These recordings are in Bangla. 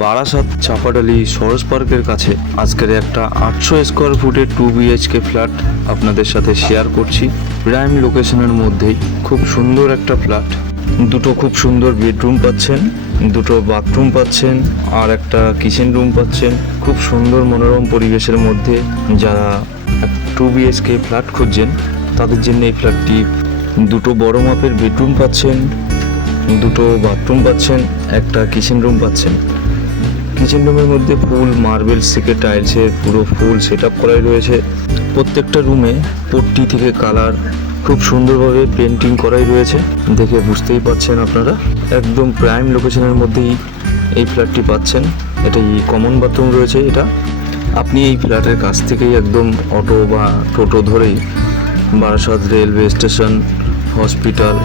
বারাসাত চাপাডালি সরস পার্কের কাছে আজকের একটা আটশো স্কোয়ার ফুটের টু বিএইচকে ফ্ল্যাট আপনাদের সাথে শেয়ার করছি। প্রাইম লোকেশনের মধ্যেই খুব সুন্দর একটা ফ্ল্যাট দুটো খুব সুন্দর বেডরুম পাচ্ছেন, দুটো বাথরুম পাচ্ছেন, আর একটা কিচেন রুম পাচ্ছেন। খুব সুন্দর মনোরম পরিবেশের মধ্যে যারা টু বিএইচকে ফ্ল্যাট খুঁজছেন, তাদের জন্য এই ফ্ল্যাটটি দুটো বড় মাপের বেডরুম পাচ্ছেন, দুটো বাথরুম পাচ্ছেন, একটা কিচেন রুম পাচ্ছেন। কিচেন রুমের মধ্যে ফুল, মার্বেল থেকে টাইলসের পুরো ফুল সেট আপ করাই রয়েছে। প্রত্যেকটা রুমে পট্টি থেকে কালার খুব সুন্দরভাবে পেন্টিং করাই রয়েছে। দেখে বুঝতেই পাচ্ছেন আপনারা। একদম প্রাইম লোকেশনের মধ্যেই এই ফ্ল্যাটটি পাচ্ছেন। এটা কমন বাথরুম রয়েছে এটা। আপনি এই ফ্ল্যাটের কাছ থেকেই একদম অটো বা টোটো ধরেই Barasat railway station, hospital,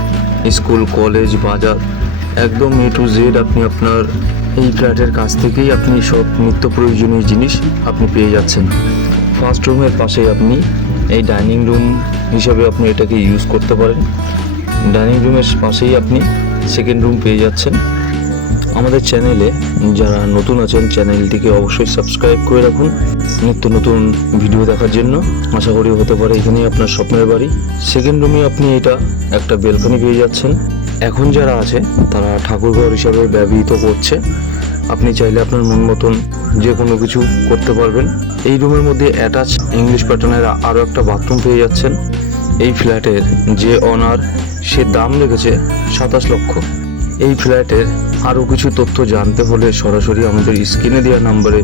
school, college, বাজার, একদম এ টু জেড আপনি আপনার এই ফ্ল্যাটের কাছ থেকেই আপনি সব নিত্য প্রয়োজনীয় জিনিস আপনি পেয়ে যাচ্ছেন। ফার্স্ট রুমের পাশেই আপনি এই ডাইনিং রুম হিসাবে আপনি এটাকে ইউজ করতে পারেন। ডাইনিং রুমের পাশেই আপনি সেকেন্ড রুম পেয়ে যাচ্ছেন। আমাদের চ্যানেলে যারা নতুন আছেন চ্যানেলটিকে অবশ্যই সাবস্ক্রাইব করে রাখুন। নিত্য নতুন ভিডিও দেখার জন্য। আশা করি হতে পারে এখানেই আপনার স্বপ্নের বাড়ি। সেকেন্ড রুমে আপনি এটা একটা বেলকনি পেয়ে যাচ্ছেন। এখন যারা আছে, তারা ঠাকুরঘর হিসাবে ব্যবহৃত করছে। আপনি চাইলে আপনার মন মতন যে কোনো কিছু করতে পারবেন। এই রুমের মধ্যে অ্যাটাচ ইংলিশ প্যাটার্নের আরও একটা বাথরুম পেয়ে যাচ্ছেন। এই ফ্ল্যাটের যে অনার সে দাম রেখেছে সাতাশ লক্ষ। এই ফ্ল্যাটের আরও কিছু তথ্য জানতে হলে সরাসরি আমাদের স্ক্রিনে দেওয়া নাম্বারে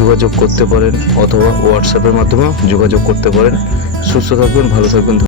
যোগাযোগ করতে পারেন অথবা হোয়াটসঅ্যাপের মাধ্যমেও যোগাযোগ করতে পারেন। সুস্থ থাকবেন, ভালো থাকবেন